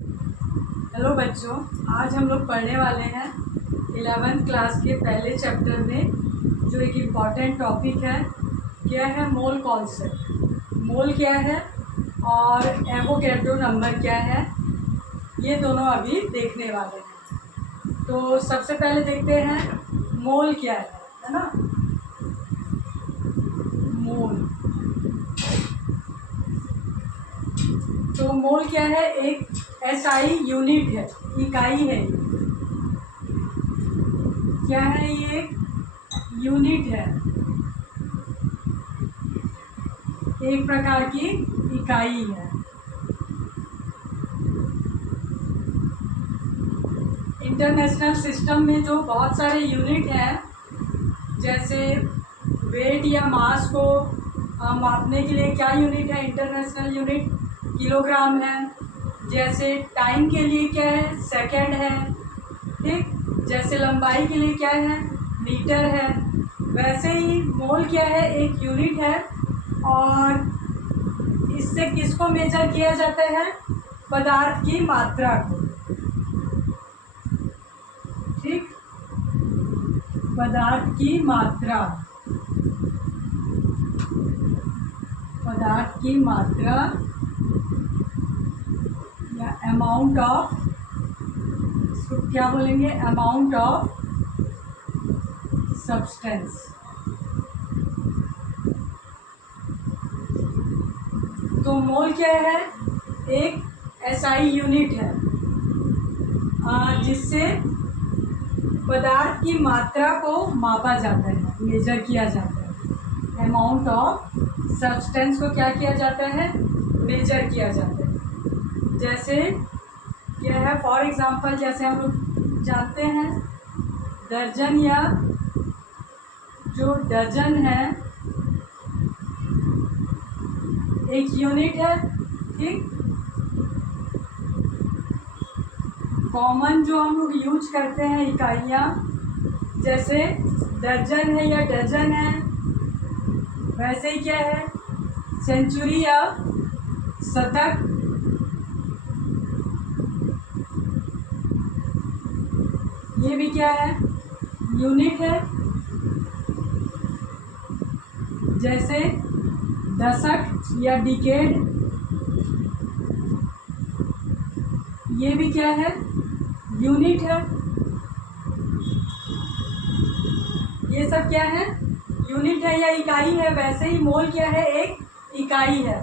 Hello बच्चों, आज हम लोग पढ़ने वाले हैं 11th क्लास के पहले चैप्टर में जो एक इम्पॉर्टेंट टॉपिक है। क्या है? Mole concept. मोल क्या है और एवोगैड्रो नंबर क्या है, ये दोनों अभी देखने वाले हैं। तो सबसे पहले देखते हैं मोल क्या है ना। मोल, तो मोल क्या है? एक एसआई यूनिट है, इकाई है। क्या है? ये एक यूनिट है, एक प्रकार की इकाई है। इंटरनेशनल सिस्टम में जो बहुत सारे यूनिट हैं, जैसे वेट या मास को मापने के लिए क्या यूनिट है? इंटरनेशनल यूनिट किलोग्राम है। जैसे टाइम के लिए क्या है? सेकंड है। ठीक, जैसे लंबाई के लिए क्या है? मीटर है। वैसे ही मोल क्या है? एक यूनिट है और इससे किसको मेजर किया जाता है? पदार्थ की मात्रा को। ठीक, पदार्थ की मात्रा, पदार्थ की मात्रा या अमाउंट ऑफ, इसको क्या बोलेंगे? Amount of substance. तो मोल क्या है? एक एसआई यूनिट है जिससे पदार्थ की मात्रा को मापा जाता है, मेजर किया जाता है। अमाउंट ऑफ सब्सटेंस को क्या किया जाता है? मेजर किया जाता है। जैसे क्या है? फॉर एग्जांपल, जैसे हम लोग जानते हैं दर्जन, या जो डजन है एक यूनिट है। ठीक, कॉमन जो हम लोग यूज करते हैं इकाइयाँ, जैसे दर्जन है या डजन है, वैसे ही क्या है? सेंचुरी या शतक, ये भी क्या है? यूनिट है। जैसे दशक या डिकेड, ये भी क्या है? यूनिट है। ये सब क्या है? यूनिट है या इकाई है। वैसे ही मोल क्या है? एक इकाई है,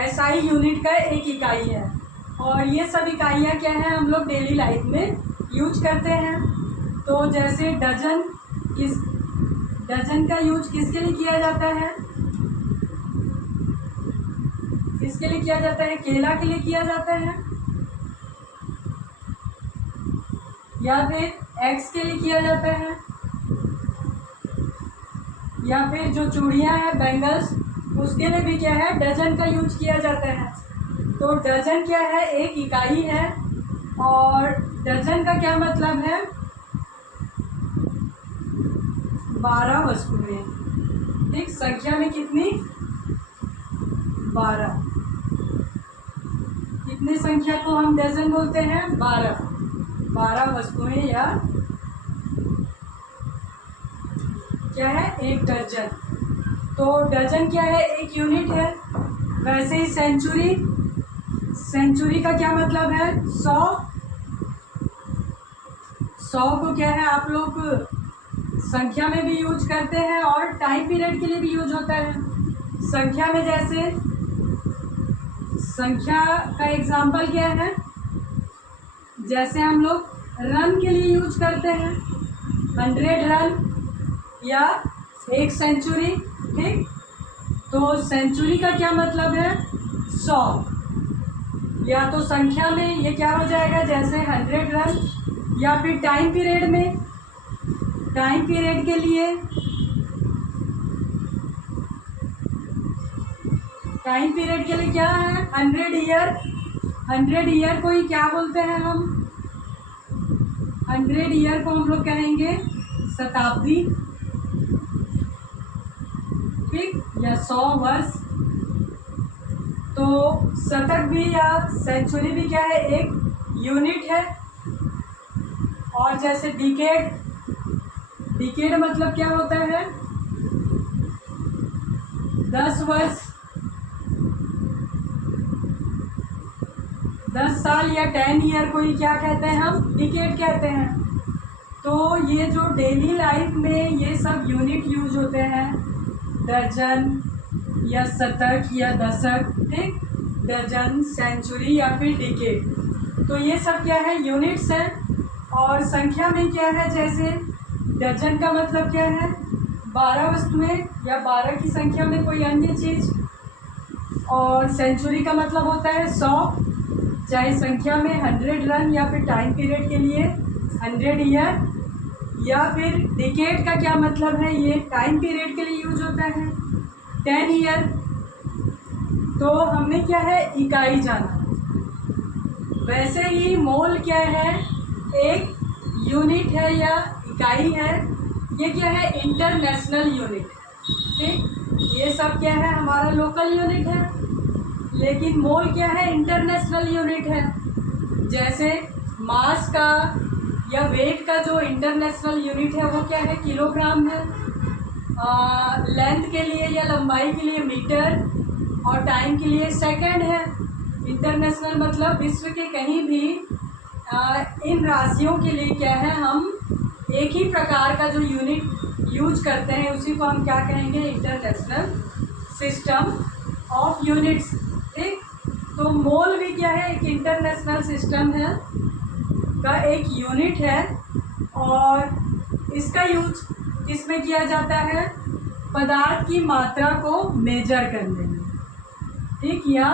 एसआई यूनिट का एक इकाई है। और ये सब इकाइयाँ क्या है? हम लोग डेली लाइफ में यूज करते हैं। तो जैसे डजन, डजन का यूज किसके लिए किया जाता है? किसके लिए किया जाता है? केला के लिए किया जाता है, या फिर एग्स के लिए किया जाता है, या फिर जो चूड़ियाँ हैं, बैंगल्स, उसके लिए भी क्या है? डजन का यूज किया जाता है। तो डजन क्या है? एक इकाई है। और डजन का क्या मतलब है? 12 वस्तुएं। ठीक, संख्या में कितनी? 12। कितने संख्या को हम डजन बोलते हैं? 12। 12 वस्तुएं या क्या है? एक डजन। तो डजन क्या है? एक यूनिट है। वैसे ही सेंचुरी, सेंचुरी का क्या मतलब है? 100। 100 को क्या है? आप लोग संख्या में भी यूज करते हैं और टाइम पीरियड के लिए भी यूज होता है। संख्या में जैसे, संख्या का एग्जाम्पल क्या है? जैसे हम लोग रन के लिए यूज करते हैं, 100 रन या एक सेंचुरी। ठीक, तो सेंचुरी का क्या मतलब है? 100। या तो संख्या में ये क्या हो जाएगा? जैसे 100 रन, या फिर टाइम पीरियड में, टाइम पीरियड के लिए, टाइम पीरियड के लिए क्या है? 100 ईयर। 100 ईयर को ही क्या बोलते हैं हम? 100 ईयर को हम लोग कहेंगे शताब्दी। ठीक, या 100 वर्ष। तो तो शतक भी या सेंचुरी भी क्या है, एक यूनिट है। और जैसे डिकेड, डिकेड मतलब क्या होता है, 10 वर्ष, 10 साल या 10 ईयर को ही क्या कहते हैं, हम डिकेड कहते हैं। तो ये जो डेली लाइफ में ये सब यूनिट यूज होते हैं, दर्जन या शतक या दशक, ठीक, डजन, सेंचुरी या फिर डिकेड, तो ये सब क्या है, यूनिट्स हैं। और संख्या में क्या है, जैसे डजन का मतलब क्या है, 12 वस्तुएं या 12 की संख्या में कोई अन्य चीज़। और सेंचुरी का मतलब होता है 100, चाहे संख्या में 100 रन या फिर टाइम पीरियड के लिए 100 ईयर। या फिर डिकेड का क्या मतलब है, ये टाइम पीरियड के लिए यूज होता है 10 ईयर। तो हमने क्या है, इकाई जाना। वैसे ही मोल क्या है, एक यूनिट है या इकाई है। ये क्या है, इंटरनेशनल यूनिट, ठीक। ये सब क्या है, हमारा लोकल यूनिट है, लेकिन मोल क्या है, इंटरनेशनल यूनिट है। जैसे मास का या वेट का जो इंटरनेशनल यूनिट है वो क्या है, किलोग्राम है। लेंथ के लिए या लंबाई के लिए मीटर, और टाइम के लिए सेकंड है। इंटरनेशनल मतलब विश्व के कहीं भी इन राशियों के लिए क्या है, हम एक ही प्रकार का जो यूनिट यूज करते हैं उसी को हम क्या कहेंगे, इंटरनेशनल सिस्टम ऑफ यूनिट्स, ठीक। तो मोल भी क्या है, एक इंटरनेशनल सिस्टम है का एक यूनिट है। और इसका यूज किसमें किया जाता है, पदार्थ की मात्रा को मेजर करने में, ठीक, या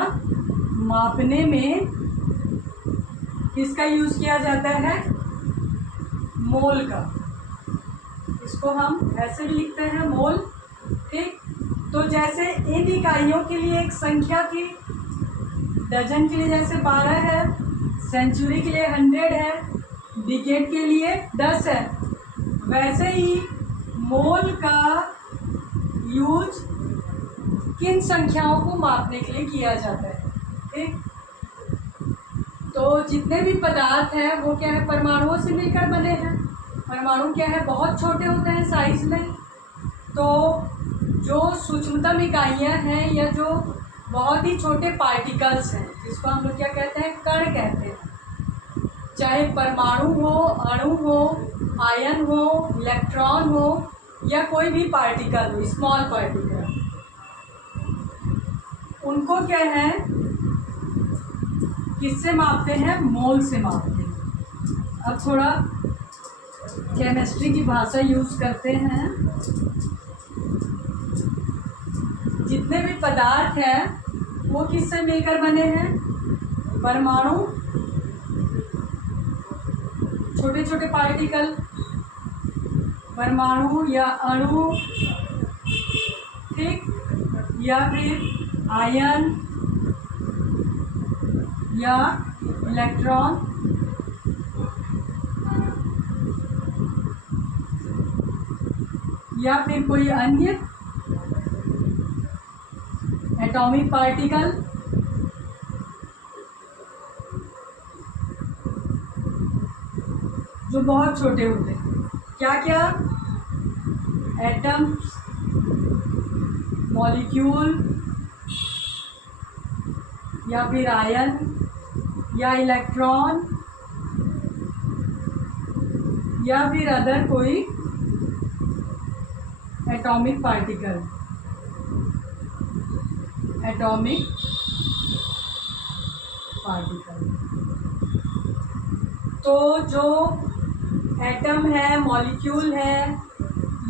मापने में किसका यूज किया जाता है, मोल का। इसको हम ऐसे भी लिखते हैं, मोल, ठीक। तो जैसे इन इकाइयों के लिए एक संख्या थी, डजन के लिए जैसे 12 है, सेंचुरी के लिए 100 है, डिकेड के लिए 10 है, वैसे ही मोल का यूज किन संख्याओं को मापने के लिए किया जाता है, ठीक। तो जितने भी पदार्थ हैं वो क्या है, परमाणुओं से मिलकर बने हैं। परमाणु क्या है, बहुत छोटे होते हैं साइज में। तो जो सूक्ष्मतम इकाइयाँ हैं या जो बहुत ही छोटे पार्टिकल्स हैं, जिसको हम लोग क्या कहते हैं, कण कहते हैं, चाहे परमाणु हो, अणु हो, आयन हो, इलेक्ट्रॉन हो, या कोई भी पार्टिकल हो, स्मॉल पार्टिकल, उनको क्या है, किससे मापते हैं, मोल से मापते हैं। अब थोड़ा केमिस्ट्री की भाषा यूज करते हैं। जितने भी पदार्थ हैं वो किससे मिलकर बने हैं, परमाणु, छोटे छोटे पार्टिकल, परमाणु या अणु, ठीक, या फिर आयन या इलेक्ट्रॉन, या फिर कोई अन्य एटॉमिक पार्टिकल, जो बहुत छोटे होते हैं। क्या क्या, एटम, मॉलिक्यूल, या फिर आयन या इलेक्ट्रॉन, या फिर अदर कोई एटॉमिक पार्टिकल, एटॉमिक पार्टिकल। तो जो एटम है, मॉलिक्यूल है,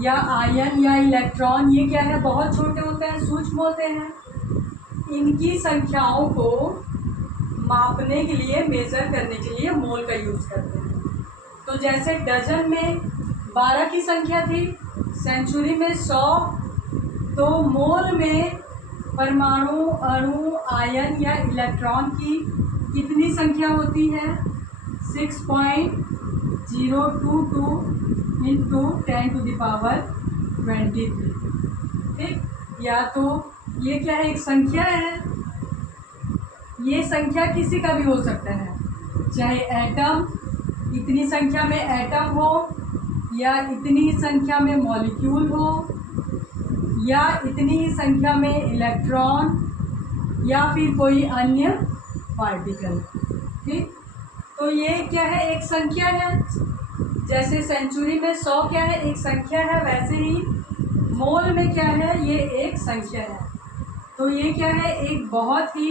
या आयन या इलेक्ट्रॉन, ये क्या है, बहुत छोटे होते हैं, सूक्ष्म होते हैं। इनकी संख्याओं को मापने के लिए, मेज़र करने के लिए मोल का यूज़ करते हैं। तो जैसे डजन में 12 की संख्या थी, सेंचुरी में 100, तो मोल में परमाणु, अणु, आयन या इलेक्ट्रॉन की कितनी संख्या होती है, 6.022 इंटू 10⁻23, ठीक। या तो ये क्या है, एक संख्या है, ये संख्या किसी का भी हो सकता है, चाहे एटम, इतनी संख्या में एटम हो, या इतनी संख्या में मॉलिक्यूल हो, या इतनी ही संख्या में इलेक्ट्रॉन, या फिर कोई अन्य पार्टिकल। ठीक, तो ये क्या है, एक संख्या है। जैसे सेंचुरी में 100 क्या है, एक संख्या है, वैसे ही मोल में क्या है, ये एक संख्या है। तो ये क्या है, एक बहुत ही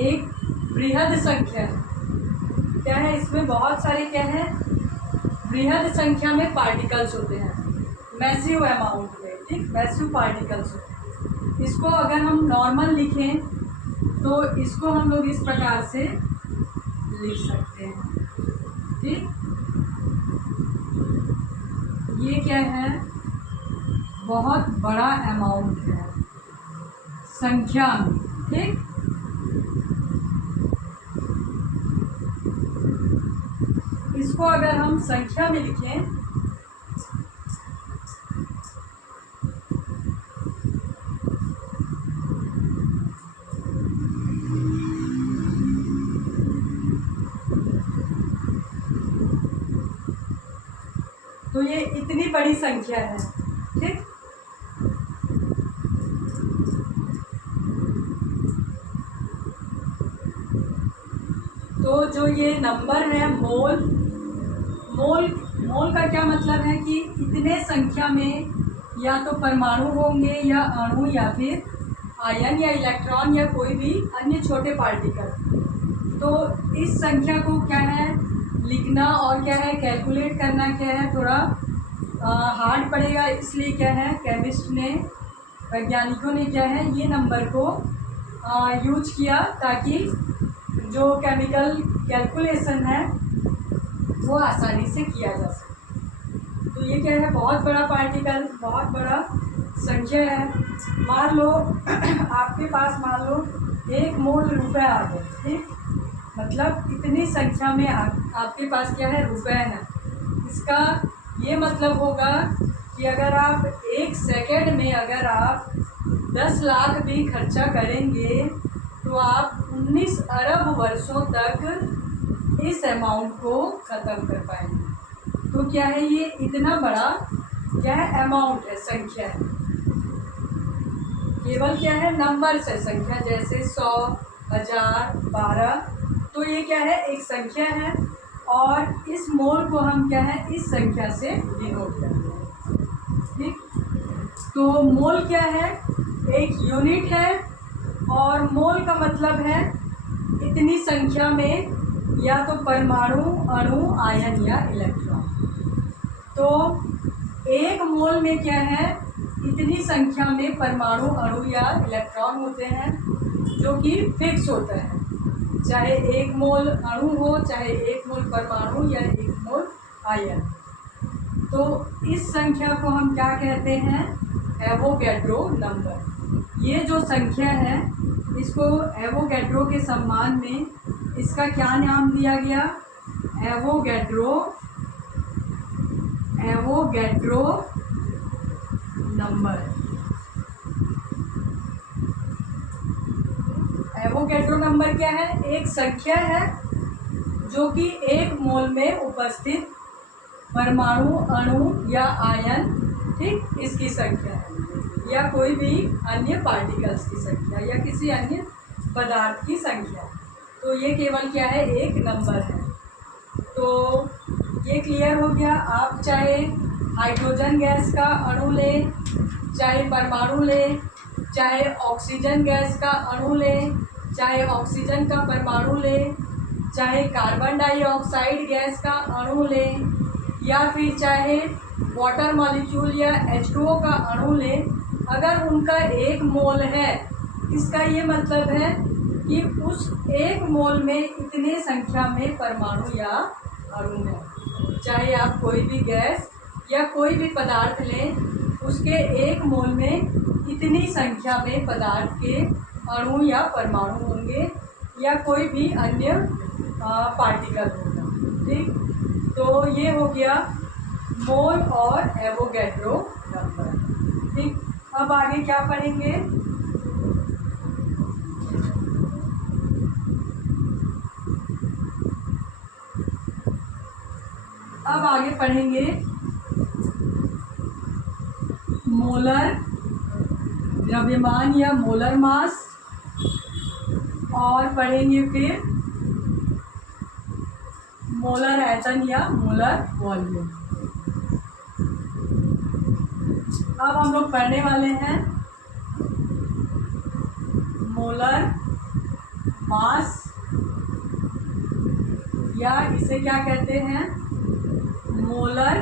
एक बृहद संख्या है। क्या है, इसमें बहुत सारे क्या है, बृहद संख्या में पार्टिकल्स होते हैं, मैसिव अमाउंट में। ठीक, मैसिव पार्टिकल्स होते हैं। इसको अगर हम नॉर्मल लिखें तो इसको हम लोग इस प्रकार से लिख सकते हैं। ठीक, ये क्या है, बहुत बड़ा अमाउंट है संख्या में। ठीक, इसको अगर हम संख्या में लिखें तो ये इतनी बड़ी संख्या है। ठीक, तो जो ये नंबर है मोल, मोल का क्या मतलब है कि इतने संख्या में या तो परमाणु होंगे, या अणु, या फिर आयन, या इलेक्ट्रॉन, या कोई भी अन्य छोटे पार्टिकल। तो इस संख्या को क्या है लिखना, और क्या है कैलकुलेट करना, क्या है थोड़ा हार्ड पड़ेगा। इसलिए क्या है, केमिस्ट ने, वैज्ञानिकों ने क्या है, ये नंबर को यूज किया ताकि जो केमिकल कैलकुलेशन है वो आसानी से किया जा सके। तो ये क्या है, बहुत बड़ा पार्टिकल, बहुत बड़ा संख्या है। मान लो आपके पास मान लो 1 मोल रुपए आ गए। ठीक, मतलब इतनी संख्या में आपके पास क्या है, रुपए है। इसका ये मतलब होगा कि अगर आप 1 सेकेंड में अगर आप 10 लाख भी खर्चा करेंगे तो आप 19 अरब वर्षों तक इस अमाउंट को ख़त्म कर पाएंगे। तो क्या है, ये इतना बड़ा क्या है, अमाउंट है, संख्या है। केवल क्या है, नंबर्स है, संख्या, जैसे 100, 1000, 12। तो ये क्या है, एक संख्या है, और इस मोल को हम क्या है, इस संख्या से डिनोट करते हैं। ठीक, तो मोल क्या है, एक यूनिट है, और मोल का मतलब है इतनी संख्या में या तो परमाणु, अणु, आयन या इलेक्ट्रॉन। तो 1 मोल में क्या है, इतनी संख्या में परमाणु, अणु या इलेक्ट्रॉन होते हैं, जो कि फिक्स होता है। चाहे 1 मोल अणु हो, चाहे 1 मोल परमाणु, या 1 मोल आयन। तो इस संख्या को हम क्या कहते हैं, एवोगैड्रो नंबर। ये जो संख्या है, इसको एवोगैड्रो के सम्मान में इसका क्या नाम दिया गया, एवोगैड्रो नंबर। एवोगैड्रो नंबर क्या है, एक संख्या है जो कि 1 मोल में उपस्थित परमाणु, अणु या आयन, ठीक, इसकी संख्या है, या कोई भी अन्य पार्टिकल्स की संख्या, या किसी अन्य पदार्थ की संख्या। तो ये केवल क्या है, एक नंबर है। तो ये क्लियर हो गया। आप चाहे हाइड्रोजन गैस का अणु लें, चाहे परमाणु लें, चाहे ऑक्सीजन गैस का अणु लें, चाहे ऑक्सीजन का परमाणु लें, चाहे कार्बन डाइऑक्साइड गैस का अणु लें, या फिर चाहे वाटर मॉलिक्यूल या H2O का अणु लें, अगर उनका 1 मोल है, इसका ये मतलब है कि उस 1 मोल में इतने संख्या में परमाणु या अणु है। चाहे आप कोई भी गैस या कोई भी पदार्थ लें, उसके 1 मोल में इतनी संख्या में पदार्थ के अणु या परमाणु होंगे, या कोई भी अन्य पार्टिकल होगा। ठीक, तो ये हो गया मोल और एवोगैड्रो नंबर। ठीक, अब आगे क्या पढ़ेंगे, अब आगे पढ़ेंगे मोलर द्रव्यमान या मोलर मास, और पढ़ेंगे फिर मोलर आयतन या मोलर वॉल्यूम। अब हम लोग पढ़ने वाले हैं मोलर मास, या इसे क्या कहते हैं, मोलर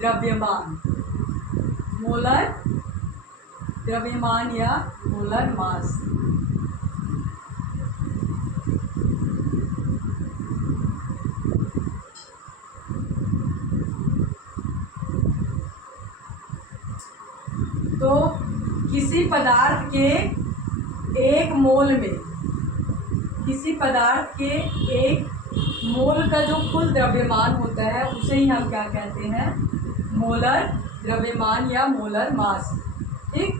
द्रव्यमान। मोलर द्रव्यमान या मोलर मास। तो किसी पदार्थ के एक मोल में, किसी पदार्थ के एक मोल का जो कुल द्रव्यमान होता है उसे ही हम क्या कहते हैं, मोलर द्रव्यमान या मोलर मास। ठीक,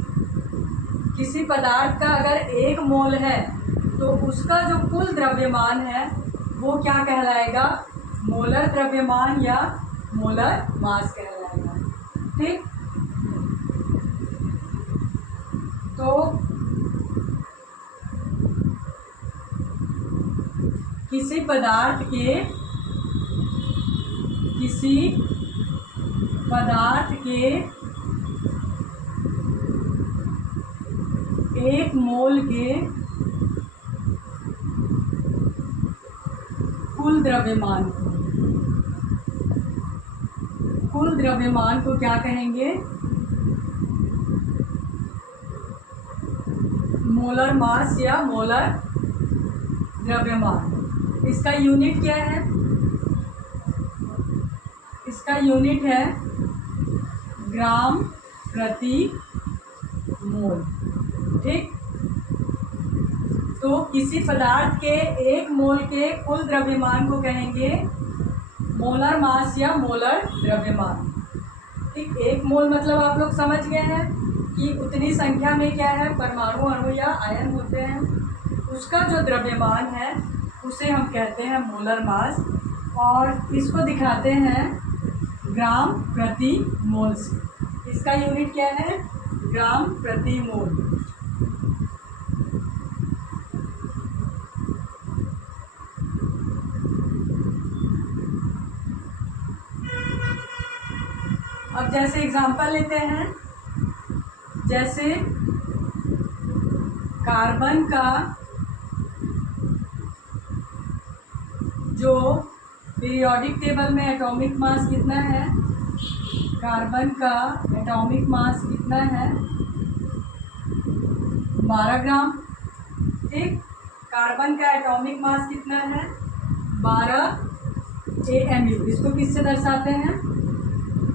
किसी पदार्थ का अगर एक मोल है तो उसका जो कुल द्रव्यमान है वो क्या कहलाएगा, मोलर द्रव्यमान या मोलर मास कहलाएगा। ठीक, तो किसी पदार्थ के एक मोल के कुल द्रव्यमान को क्या कहेंगे, मोलर मास या मोलर द्रव्यमान। इसका यूनिट क्या है, इसका यूनिट है ग्राम प्रति मोल। ठीक, तो किसी पदार्थ के एक मोल के कुल द्रव्यमान को कहेंगे मोलर मास या मोलर द्रव्यमान। ठीक, एक मोल मतलब आप लोग समझ गए हैं कि उतनी संख्या में क्या है, परमाणु, अणु या आयन होते हैं, उसका जो द्रव्यमान है उसे हम कहते हैं मोलर मास, और इसको दिखाते हैं ग्राम प्रति मोल से। इसका यूनिट क्या है, ग्राम प्रति मोल। अब जैसे एग्जांपल लेते हैं, जैसे कार्बन का जो पीरियोडिक टेबल में एटॉमिक मास कितना है, कार्बन का एटॉमिक मास कितना है, 12 ग्राम। ठीक, कार्बन का एटॉमिक मास कितना है, 12 AMU। इसको किससे दर्शाते हैं,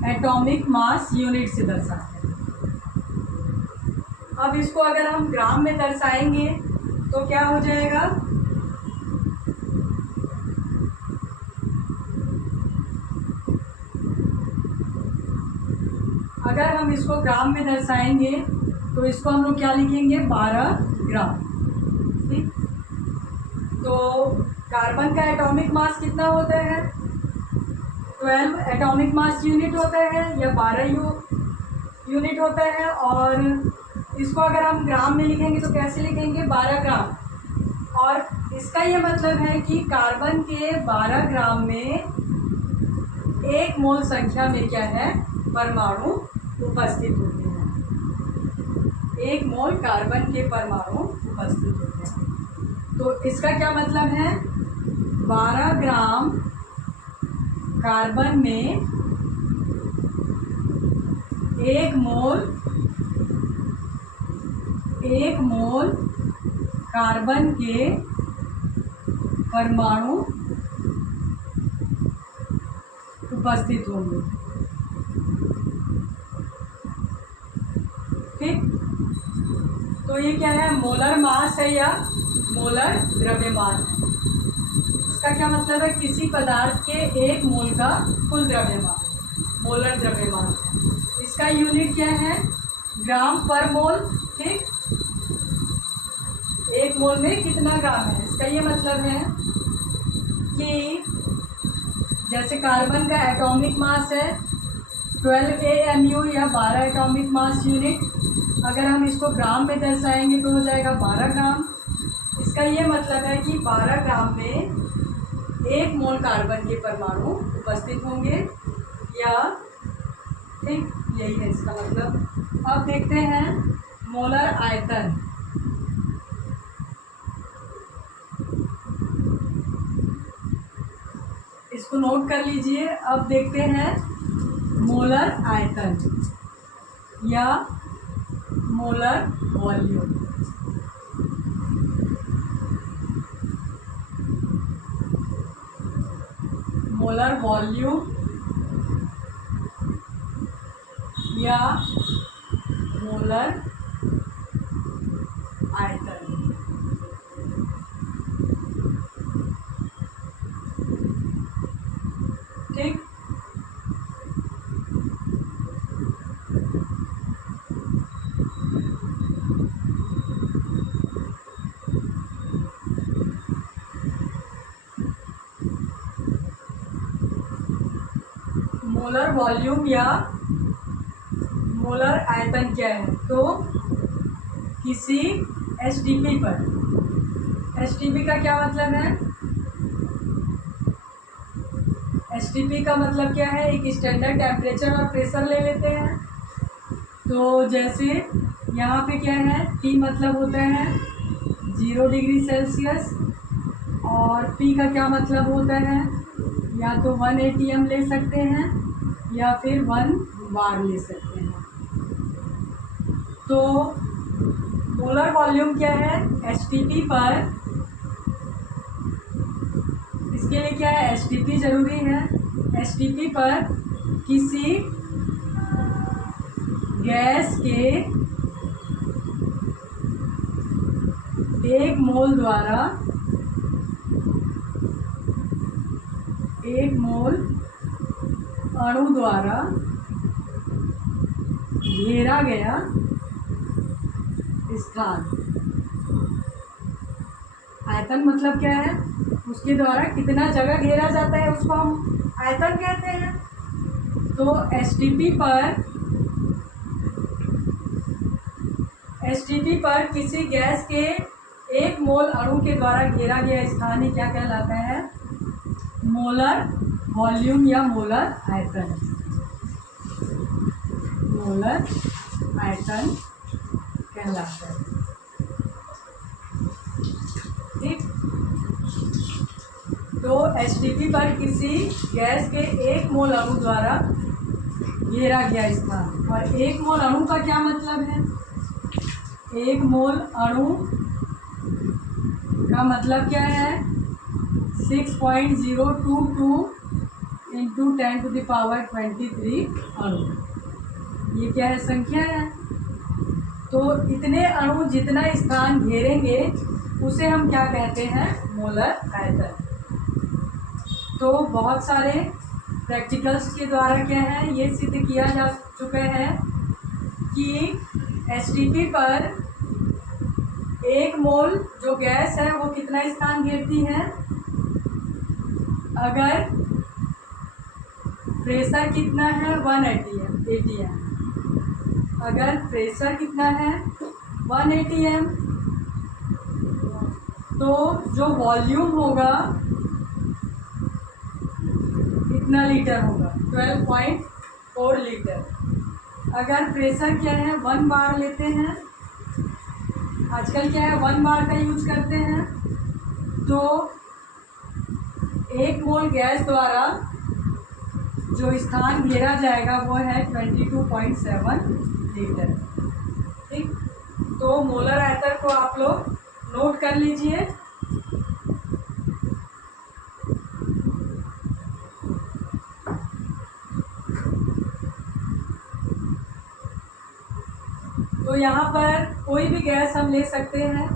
एटॉमिक मास यूनिट से दर्शाते हैं। अब इसको अगर हम ग्राम में दर्शाएंगे तो क्या हो जाएगा, अगर हम इसको ग्राम में दर्शाएंगे तो इसको हम लोग क्या लिखेंगे, 12 ग्राम। ठीक, तो कार्बन का एटॉमिक मास कितना होता है, 12 एटॉमिक मास यूनिट होता है या 12 यूनिट होता है, और इसको अगर हम ग्राम में लिखेंगे तो कैसे लिखेंगे, 12 ग्राम। और इसका ये मतलब है कि कार्बन के 12 ग्राम में एक मोल संख्या में क्या है, परमाणु उपस्थित होते हैं। एक मोल कार्बन के परमाणु उपस्थित होते हैं। तो इसका क्या मतलब है, 12 ग्राम कार्बन में एक मोल कार्बन के परमाणु उपस्थित होंगे। ठीक, तो ये क्या है, मोलर मास है या मोलर द्रव्यमान है। इसका क्या मतलब है, किसी पदार्थ के एक मोल का कुल द्रव्यमान, मोलर द्रव्यमान है। इसका यूनिट क्या है, ग्राम पर मोल। ठीक, एक मोल में कितना ग्राम है, इसका ये मतलब है कि जैसे कार्बन का एटॉमिक मास है 12 AMU या 12 एटॉमिक मास यूनिट। अगर हम इसको ग्राम में दर्शाएंगे तो हो जाएगा 12 ग्राम। इसका ये मतलब है कि 12 ग्राम में 1 मोल कार्बन के परमाणु उपस्थित होंगे, या ठीक यही है इसका मतलब। अब देखते हैं मोलर आयतन। इसको नोट कर लीजिए। अब देखते हैं मोलर आयतन या मोलर वॉल्यूम। मोलर वॉल्यूम या मोलर आयतन। ठीक, मोलर वॉल्यूम या मोलर आयतन क्या है? तो किसी एसटीपी पर, एसटीपी का क्या मतलब है? एसटीपी का मतलब क्या है? एक स्टैंडर्ड टेम्परेचर और प्रेशर ले लेते हैं। तो जैसे यहाँ पे क्या है, T मतलब होता है 0 डिग्री सेल्सियस, और P का क्या मतलब होता है? या तो 1 ATM ले सकते हैं या फिर 1 बार ले सकते हैं। तो मोलर वॉल्यूम क्या है? एसटीपी पर, इसके लिए क्या है? एसटीपी जरूरी है। एसटीपी पर किसी गैस के 1 मोल द्वारा 1 मोल अणु द्वारा घेरा गया स्थान। आयतन मतलब क्या है? उसके द्वारा कितना जगह घेरा जाता है उसको हम आयतन कहते हैं। तो एसटीपी पर किसी गैस के 1 मोल अणु के द्वारा घेरा गया स्थान ही क्या कहलाता है? मोलर वॉल्यूम या मोलर आयतन। मोलर आयतन कहलाता है। ठीक, तो एसटीपी पर किसी गैस के 1 मोल अणु द्वारा घेरा गया स्थान। और 1 मोल अणु का क्या मतलब है? 1 मोल अणु का मतलब क्या है? 6.022 इंटू 10⁻23 अणु। ये क्या है? संख्या है। तो इतने अणु जितना स्थान घेरेंगे उसे हम क्या कहते हैं? मोलर आयतन। तो बहुत सारे प्रैक्टिकल्स के द्वारा क्या है, ये सिद्ध किया जा चुका है कि एसटीपी पर 1 मोल जो गैस है वो कितना स्थान घेरती है? अगर प्रेशर कितना है 1 ATM, अगर प्रेशर कितना है 1 ATM, तो जो वॉल्यूम होगा कितना लीटर होगा? 12.4 लीटर। अगर प्रेशर क्या है 1 बार लेते हैं, आजकल क्या है 1 बार का यूज करते हैं, तो 1 मोल गैस द्वारा जो स्थान घेरा जाएगा वो है 22.7 लीटर। ठीक, तो मोलर आयतन को आप लोग नोट कर लीजिए। तो यहाँ पर कोई भी गैस हम ले सकते हैं,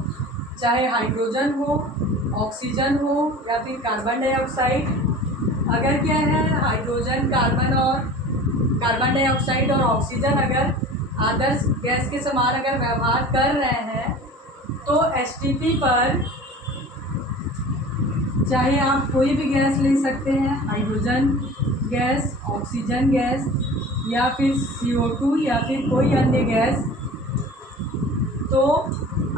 चाहे हाइड्रोजन हो, ऑक्सीजन हो या फिर कार्बन डाइऑक्साइड। अगर क्या है हाइड्रोजन, कार्बन डाइऑक्साइड और ऑक्सीजन अगर आदर्श गैस के समान अगर व्यवहार कर रहे हैं तो एसटीपी पर चाहे आप कोई भी गैस ले सकते हैं, हाइड्रोजन गैस, ऑक्सीजन गैस या फिर CO2 या फिर कोई अन्य गैस। तो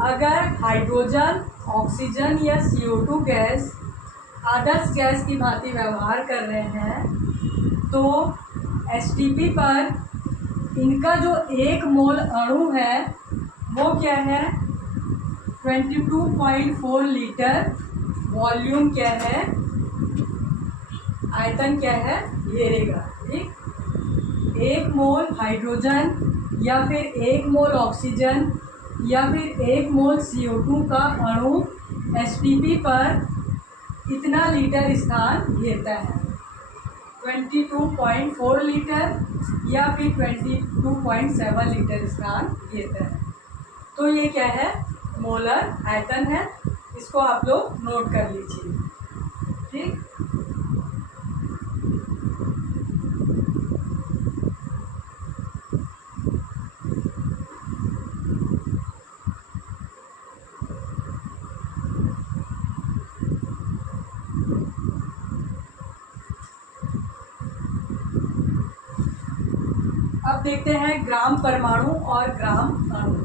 अगर हाइड्रोजन, ऑक्सीजन या CO2 गैस आदर्श गैस की भांति व्यवहार कर रहे हैं तो STP पर इनका जो 1 मोल अणु है वो क्या है, 22.4 लीटर। वॉल्यूम क्या है, आयतन क्या है, ये रहेगा। ठीक, 1 मोल हाइड्रोजन या फिर 1 मोल ऑक्सीजन या फिर 1 मोल CO2 का अणु STP पर इतना लीटर स्थान घेरता है, 22.4 लीटर या फिर 22.7 लीटर स्थान घेरता है। तो ये क्या है, मोलर आयतन है। इसको आप लोग नोट कर लीजिए। ठीक, अब देखते हैं ग्राम परमाणु और ग्राम अणु।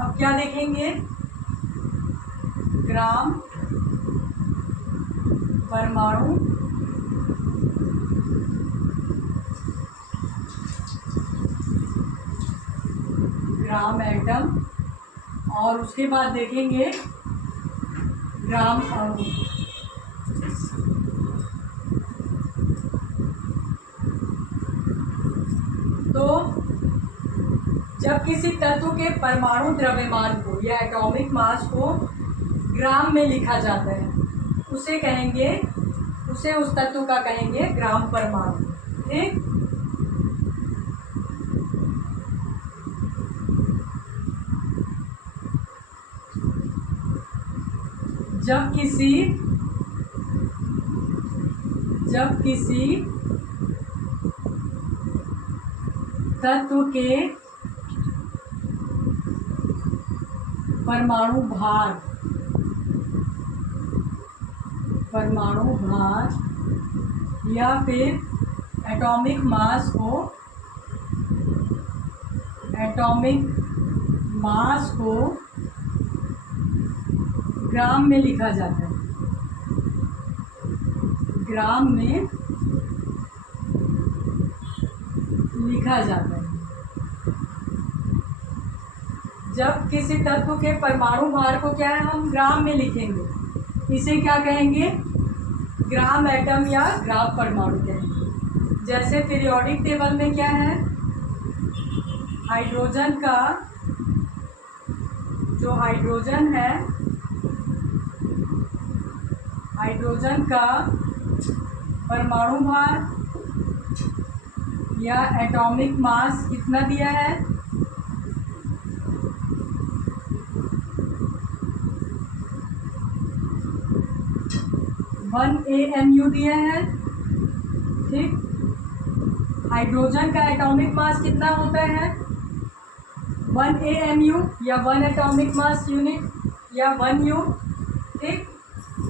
अब क्या देखेंगे, ग्राम परमाणु ग्राम एटम और उसके बाद देखेंगे ग्राम अणु। तो जब किसी तत्व के परमाणु द्रव्यमान को या एटॉमिक मास को ग्राम में लिखा जाता है उसे कहेंगे, उसे उस तत्व का कहेंगे ग्राम परमाणु। ठीक, जब किसी तत्व के परमाणु भार या फिर एटॉमिक मास को ग्राम में लिखा जाता है, ग्राम में लिखा जाता है। जब किसी तत्व के परमाणु भार को क्या है, हम ग्राम में लिखेंगे, इसे क्या कहेंगे, ग्राम एटम या ग्राम परमाणु कहेंगे। जैसे पीरियोडिक टेबल में क्या है, हाइड्रोजन का जो हाइड्रोजन है, हाइड्रोजन का परमाणु भार या एटॉमिक मास कितना दिया है, 1 AMU दिया है। ठीक, हाइड्रोजन का एटॉमिक मास कितना होता है, 1 AMU या 1 एटॉमिक मास यूनिट या 1 U। ठीक,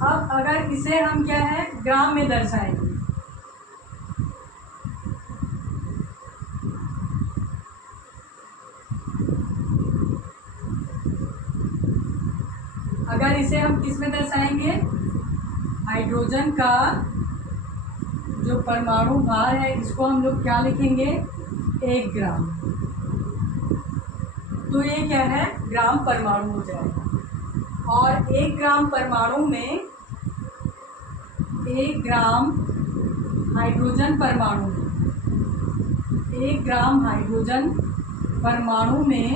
अब अगर इसे हम क्या है, ग्राम में दर्शाएंगे, अगर इसे हम किस में दर्शाएंगे, हाइड्रोजन का जो परमाणु भार है इसको हम लोग क्या लिखेंगे, 1 ग्राम। तो ये क्या है, ग्राम परमाणु हो जाएगा। और 1 ग्राम परमाणु में 1 ग्राम हाइड्रोजन परमाणु में 1 ग्राम हाइड्रोजन परमाणु में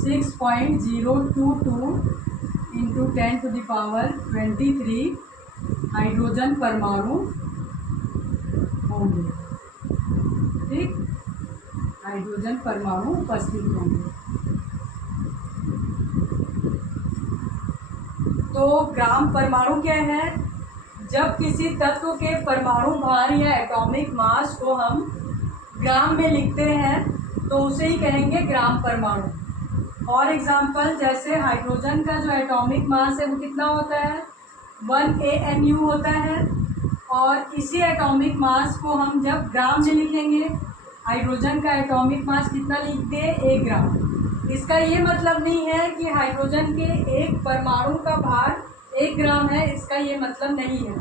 6.022 इंटू 10⁻23 हाइड्रोजन परमाणु होंगे। ठीक, हाइड्रोजन परमाणु उपस्थित होंगे। तो ग्राम परमाणु क्या है? जब किसी तत्व के परमाणु भार या एटॉमिक मास को हम ग्राम में लिखते हैं तो उसे ही कहेंगे ग्राम परमाणु। फॉर एग्जाम्पल, जैसे हाइड्रोजन का जो एटॉमिक मास है वो कितना होता है? 1 AMU होता है। और इसी एटॉमिक मास को हम जब ग्राम में लिखेंगे, हाइड्रोजन का एटॉमिक मास कितना लिखते हैं? 1 ग्राम। इसका ये मतलब नहीं है कि हाइड्रोजन के एक परमाणु का भार 1 ग्राम है, इसका ये मतलब नहीं है।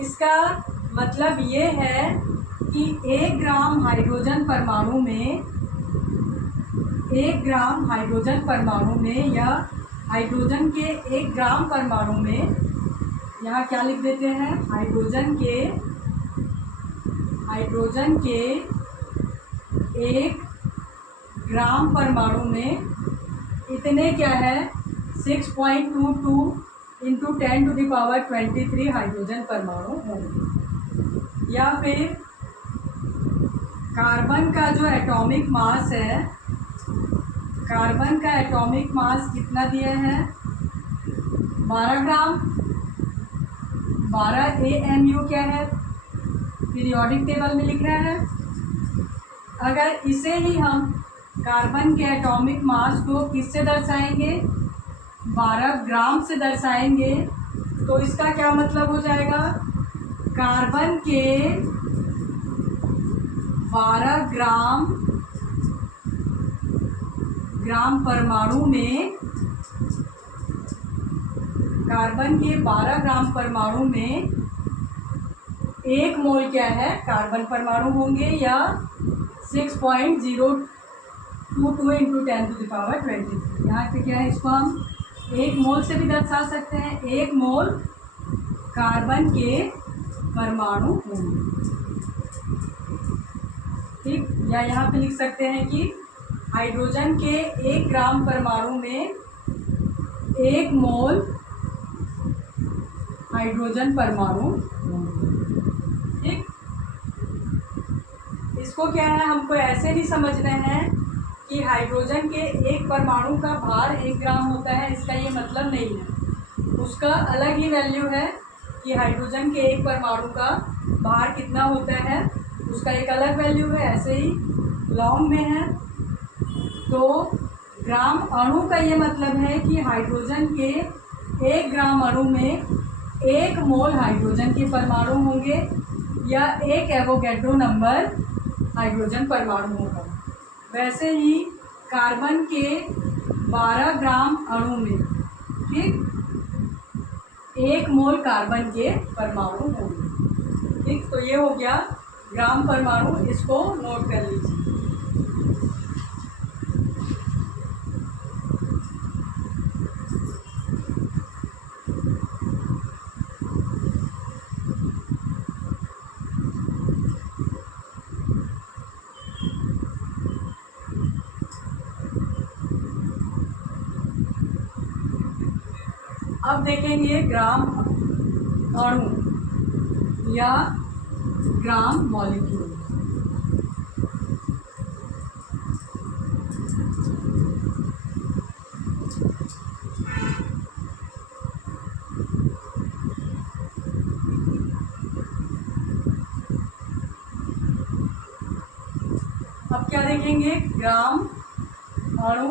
इसका मतलब ये है कि 1 ग्राम हाइड्रोजन परमाणु में, 1 ग्राम हाइड्रोजन परमाणु में या हाइड्रोजन के 1 ग्राम परमाणु में, यहाँ क्या लिख देते हैं? हाइड्रोजन के 1 ग्राम परमाणु में इतने क्या है? 6.22 इंटू 10⁻23 हाइड्रोजन परमाणु होंगे। या फिर कार्बन का जो एटॉमिक मास है, कार्बन का एटॉमिक मास कितना दिया है? 12 ग्राम। 12 AMU क्या है? पीरियोडिक टेबल में लिख रहे हैं। अगर इसे ही हम कार्बन के एटॉमिक मास को किससे दर्शाएंगे? 12 ग्राम से दर्शाएंगे, तो इसका क्या मतलब हो जाएगा? कार्बन के 12 ग्राम परमाणु में, कार्बन के 12 ग्राम परमाणु में 1 मोल क्या है? कार्बन परमाणु होंगे या 6.022 इंटू 10⁻23। यहाँ पे क्या है? इसको हम 1 मोल से भी दर्शा सकते हैं। 1 मोल कार्बन के परमाणु होंगे, ठीक। या यहाँ पे लिख सकते हैं कि हाइड्रोजन के 1 ग्राम परमाणु में 1 मोल हाइड्रोजन परमाणु होंगे, ठीक। इसको क्या है? हमको ऐसे नहीं समझना है कि हाइड्रोजन के 1 परमाणु का भार 1 ग्राम होता है, इसका ये मतलब नहीं है। उसका अलग ही वैल्यू है कि हाइड्रोजन के 1 परमाणु का भार कितना होता है, उसका एक अलग वैल्यू है। ऐसे ही लॉन्ग में है तो ग्राम अणु का ये मतलब है कि हाइड्रोजन के 1 ग्राम अणु में 1 मोल हाइड्रोजन के परमाणु होंगे या 1 एवोगैड्रो नंबर हाइड्रोजन परमाणु होगा। वैसे ही कार्बन के 12 ग्राम अणु में, ठीक, 1 मोल कार्बन के परमाणु होंगे, ठीक। तो ये हो गया ग्राम परमाणु, इसको नोट कर लीजिए। अब देखेंगे ग्राम अणु या ग्राम मॉलिक्यूल। अब क्या देखेंगे? ग्राम अणु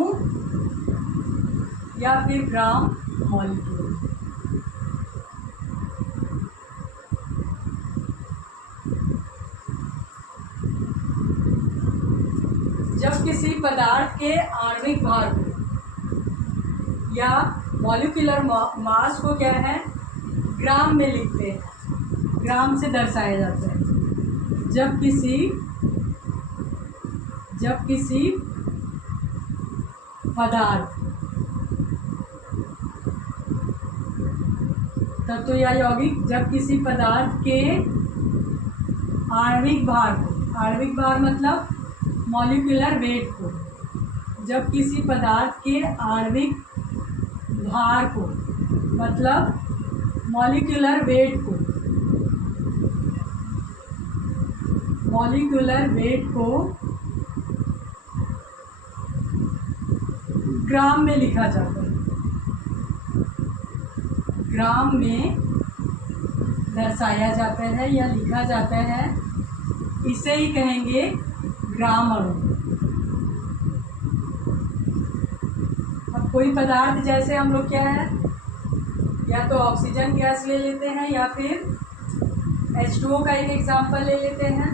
या फिर ग्राम मॉलिक्यूल। जब किसी पदार्थ के आणविक भार को या मॉलिक्यूलर मास को क्या है? ग्राम में लिखते हैं, ग्राम से दर्शाया जाता है। जब किसी पदार्थ, तत्व या यौगिक, जब किसी पदार्थ के आणविक भार को, आणविक भार मतलब मॉलिक्यूलर वेट को, जब किसी पदार्थ के आणविक भार को मतलब मॉलिक्यूलर वेट को, ग्राम में लिखा जाता है, ग्राम में दर्शाया जाता है या लिखा जाता है, इसे ही कहेंगे ग्राम अणु। अब कोई पदार्थ जैसे हम लोग क्या है, या तो ऑक्सीजन गैस ले लेते हैं या फिर H2O का एक एग्जाम्पल ले लेते हैं।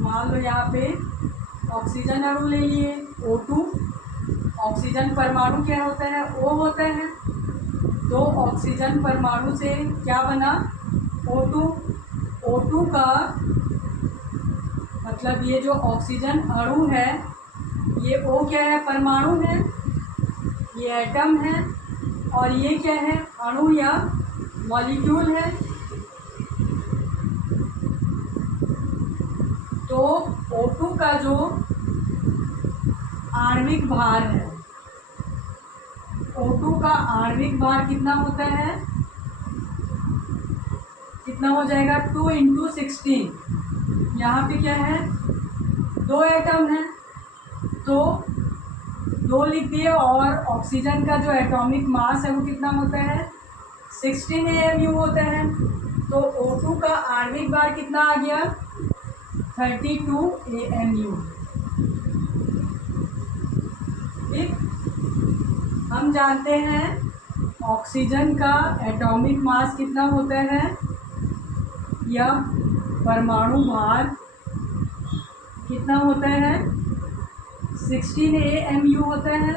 मान लो यहाँ पे ऑक्सीजन अणु ले लिए O2, ऑक्सीजन परमाणु क्या होता है, O होता है, तो ऑक्सीजन परमाणु से क्या बना, O2। O2 का मतलब ये जो ऑक्सीजन अणु है, ये O क्या है, परमाणु है, ये एटम है, और ये क्या है, अणु या मॉलिक्यूल है। तो O2 का जो आणविक भार है, O2 का आणविक भार कितना होता है, कितना हो जाएगा, 2 × 16। यहाँ पे क्या है, 2 एटम है, तो 2 लिख दिए, और ऑक्सीजन का जो एटॉमिक मास है वो कितना होता है, 16 AMU होता है। तो O2 का आणविक भार कितना आ गया, 32 AMU। ठीक, हम जानते हैं ऑक्सीजन का एटॉमिक मास कितना होता है, या परमाणु भार कितना होता है, 16 AMU होता है।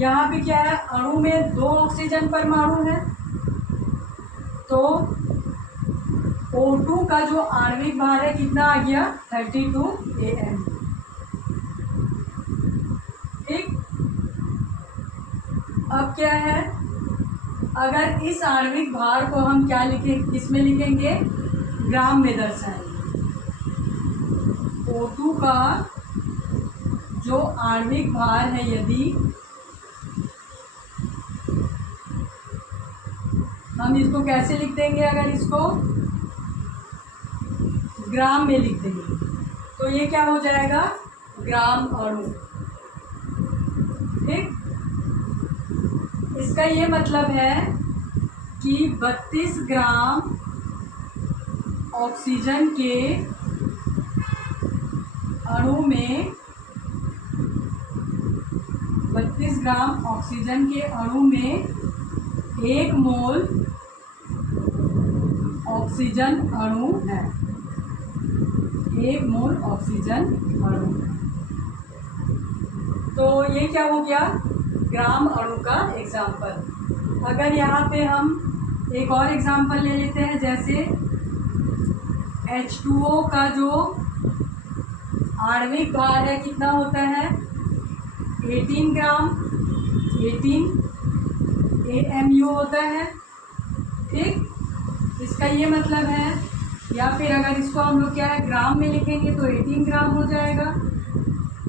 यहाँ पे क्या है, अणु में 2 ऑक्सीजन परमाणु है, तो O2 का जो आणविक भार है कितना आ गया, 32 AMU। ठीक, अब क्या है, अगर इस आणविक भार को हम क्या लिखें, किसमें लिखेंगे, ग्राम में दर्शाएंगे। O2 का जो आणविक भार है, यदि हम इसको कैसे लिख देंगे, अगर इसको ग्राम में लिख देंगे तो ये क्या हो जाएगा, ग्राम अणु। ठीक, इसका ये मतलब है कि 32 ग्राम ऑक्सीजन के अणु में, 32 ग्राम ऑक्सीजन के अणु में 1 मोल ऑक्सीजन अणु है, 1 मोल ऑक्सीजन अणु। तो ये क्या हो गया, ग्राम अणु का एग्जाम्पल। अगर यहाँ पे हम एक और एग्जाम्पल ले लेते हैं, जैसे H2O का जो आणविक भार है कितना होता है, 18 ग्राम, 18 AMU होता है। ठीक, इसका ये मतलब है, या फिर अगर इसको हम लोग क्या है, ग्राम में लिखेंगे तो 18 ग्राम हो जाएगा।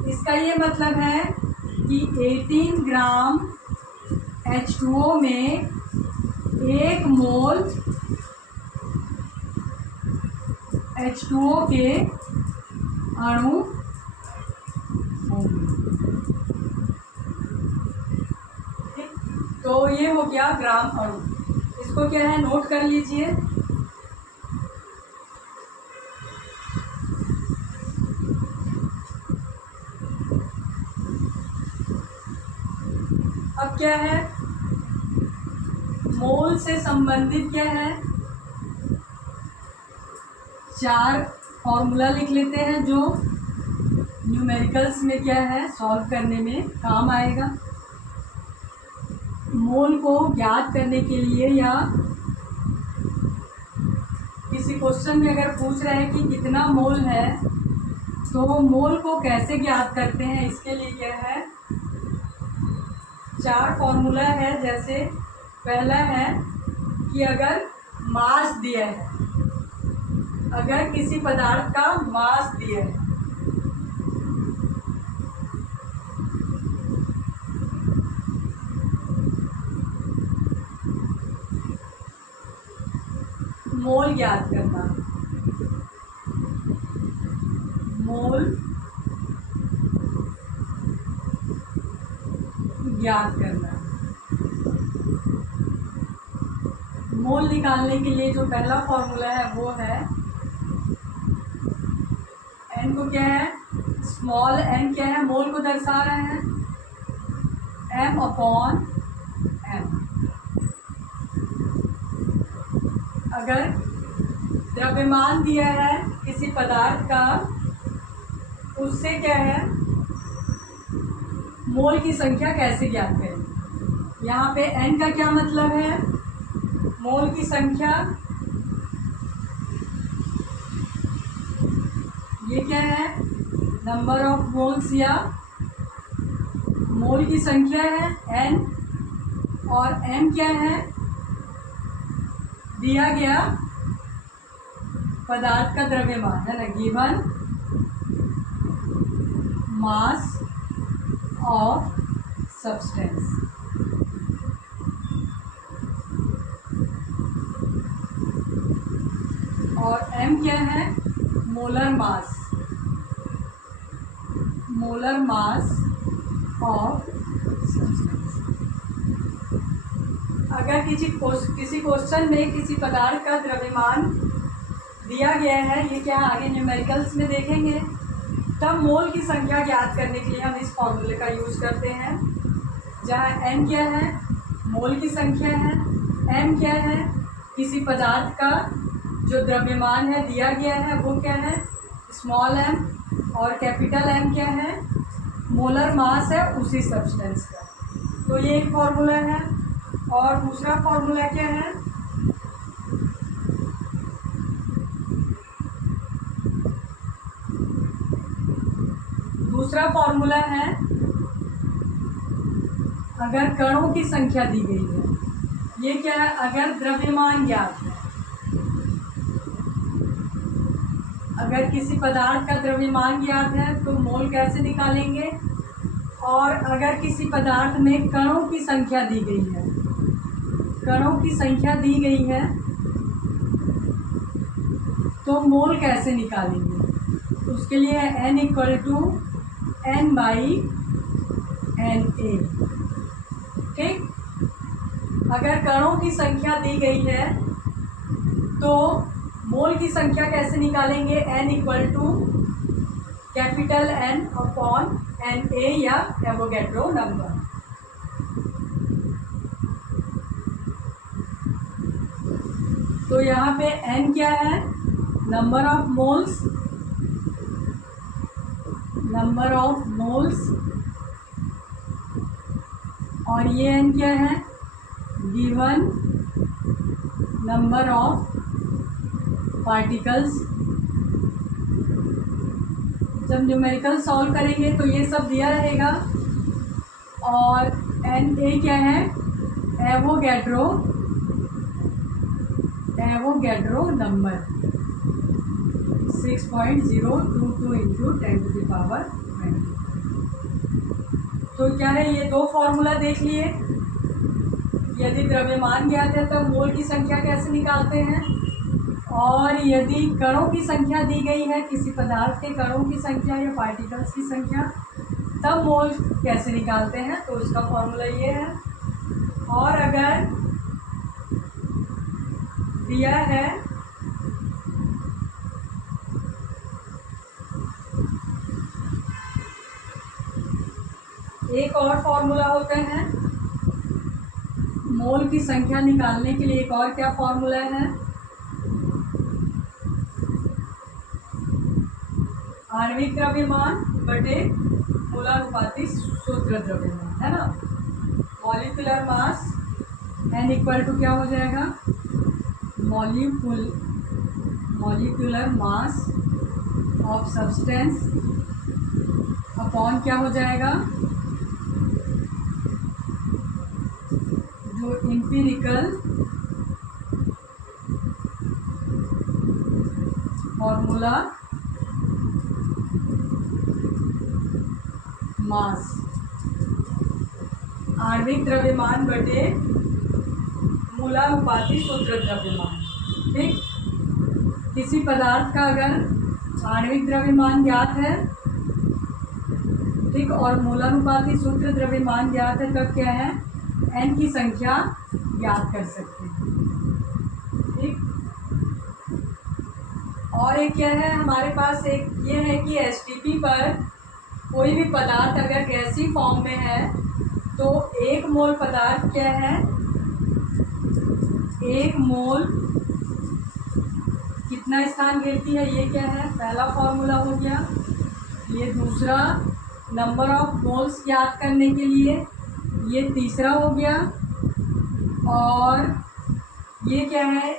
इसका ये मतलब है कि 18 ग्राम H2O में 1 मोल H2O के अणु होंगे। तो ये हो गया ग्राम अणु। इसको क्या है, नोट कर लीजिए। अब क्या है, मोल से संबंधित क्या है, 4 फॉर्मूला लिख लेते हैं जो न्यूमेरिकल्स में क्या है, सॉल्व करने में काम आएगा। मोल को ज्ञात करने के लिए, या किसी क्वेश्चन में अगर पूछ रहे हैं कि कितना मोल है, तो मोल को कैसे ज्ञात करते हैं, इसके लिए क्या है, 4 फॉर्मूला है। जैसे पहला है कि अगर मास दिया है, अगर किसी पदार्थ का मास दिया है, मोल ज्ञात करना, मोल ज्ञात करना है। मोल निकालने के लिए जो पहला फॉर्मूला है वो है, एन को क्या है, स्मॉल एन क्या है, मोल को दर्शा रहे हैं, एम अपॉन एम। अगर द्रव्यमान दिया है किसी पदार्थ का, उससे क्या है, मोल की संख्या कैसे ज्ञात करें। यहाँ पे एन का क्या मतलब है, मोल की संख्या, ये क्या है, नंबर ऑफ मोल्स या मोल की संख्या है एन, और एम क्या है, दिया गया पदार्थ का द्रव्यमान है ना, गिवन मास ऑफ सब्सटेंस। और एम क्या है, molar mass, molar mass of substance. अगर किसी क्वेश्चन में किसी पदार्थ का द्रव्यमान दिया गया है, ये क्या आगे न्यूमेरिकल्स में देखेंगे, तब मोल की संख्या ज्ञात करने के लिए हम इस फॉर्मूले का यूज करते हैं, जहाँ एन क्या है, मोल की संख्या है, एम क्या है, किसी पदार्थ का जो द्रव्यमान है दिया गया है वो क्या है, स्मॉल एम, और कैपिटल एम क्या है, मोलर मास है उसी सब्सटेंस का। तो ये एक फॉर्मूला है। और दूसरा फॉर्मूला क्या है, दूसरा फॉर्मूला है, अगर कणों की संख्या दी गई है, ये क्या है, अगर द्रव्यमान ज्ञात है, अगर किसी पदार्थ का द्रव्यमान ज्ञात है तो मोल कैसे निकालेंगे, और अगर किसी पदार्थ में कणों की संख्या दी गई है, कणों की संख्या दी गई है तो मोल कैसे निकालेंगे। उसके लिए n equal to n by N A. ठीक, अगर कणों की संख्या दी गई है तो मोल की संख्या कैसे निकालेंगे, n equal to capital N upon N A या एवोगैड्रो नंबर। तो यहाँ पे n क्या है, number of moles, number of moles, और ये n क्या है, गिवन नंबर ऑफ पार्टिकल्स। जब न्यूमेरिकल सॉल्व करेंगे तो ये सब दिया रहेगा। और एन ए क्या है, एवोगैड्रो नंबर 6.022 इंटू 10⁻²0। तो क्या है, ये दो फॉर्मूला देख लिए। यदि द्रव्यमान ज्ञात है तब मोल की संख्या कैसे निकालते हैं, और यदि कणों की संख्या दी गई है, किसी पदार्थ के कणों की संख्या या पार्टिकल्स की संख्या, तब मोल कैसे निकालते हैं। तो इसका फॉर्मूला ये है। और अगर दिया है एक और फॉर्मूला होते हैं मोल की संख्या निकालने के लिए, एक और क्या फॉर्मूला है, आणविक द्रव्यमान बटे मोलानुपाती सूत्र द्रव्यमान, है ना। Molecular mass n equal to क्या हो जाएगा, molecular mass of substance upon क्या हो जाएगा, जो एम्पिरिकल फॉर्मूला मास, आणविक द्रव्यमान बटे मूलानुपाती सूत्र द्रव्यमान। ठीक, किसी पदार्थ का अगर आणविक द्रव्यमान ज्ञात है ठीक। और मूलानुपाती सूत्र द्रव्यमान ज्ञात है तब क्या है, n की संख्या ज्ञात कर सकते हैं। ठीक। और एक क्या है हमारे पास, एक ये है कि एसटीपी पर कोई भी पदार्थ अगर गैसीय फॉर्म में है तो 1 मोल पदार्थ क्या है, 1 मोल कितना स्थान घेरती है, ये क्या है पहला फॉर्मूला हो गया। ये दूसरा, नंबर ऑफ मोल्स ज्ञात करने के लिए ये तीसरा हो गया। और ये क्या है,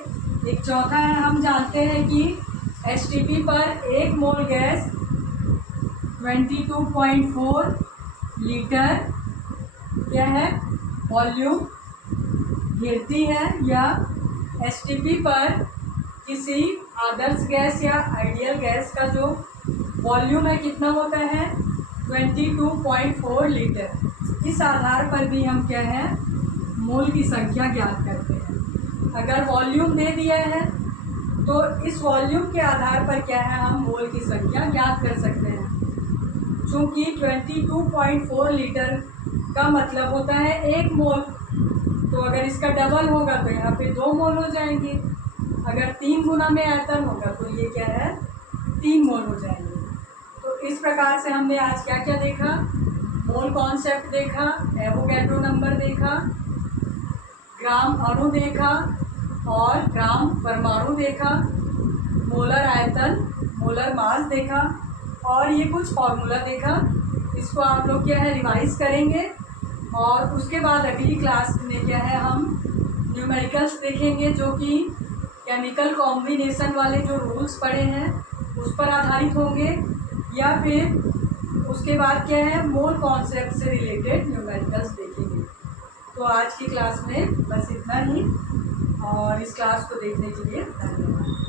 एक चौथा है, हम जानते हैं कि एसटीपी पर 1 मोल गैस 22.4 लीटर क्या है वॉल्यूम घेरती है, या एसटीपी पर किसी आदर्श गैस या आइडियल गैस का जो वॉल्यूम है कितना होता है 22.4 लीटर। इस आधार पर भी हम क्या है मोल की संख्या ज्ञात करते हैं। अगर वॉल्यूम दे दिया है तो इस वॉल्यूम के आधार पर क्या है हम मोल की संख्या ज्ञात कर सकते हैं। चूँकि 22.4 लीटर का मतलब होता है 1 मोल, तो अगर इसका डबल होगा तो यहाँ पे 2 मोल हो जाएंगे। अगर 3 गुना में आयतन होगा तो ये क्या है 3 मोल हो जाएंगे। तो इस प्रकार से हमने आज क्या क्या देखा, मोल कॉन्सेप्ट देखा, एवोगैड्रो नंबर देखा, ग्राम अणु देखा और ग्राम परमाणु देखा, मोलर आयतन, मोलर मास देखा और ये कुछ फॉर्मूला देखा। इसको आप लोग क्या है रिवाइज करेंगे और उसके बाद अगली क्लास में क्या है हम न्यूमेरिकल्स देखेंगे, जो कि केमिकल कॉम्बिनेशन वाले जो रूल्स पढ़े हैं उस पर आधारित होंगे, या फिर उसके बाद क्या है मोल कॉन्सेप्ट से रिलेटेड न्यूमेरिकल्स देखेंगे। तो आज की क्लास में बस इतना ही, और इस क्लास को देखने के लिए धन्यवाद।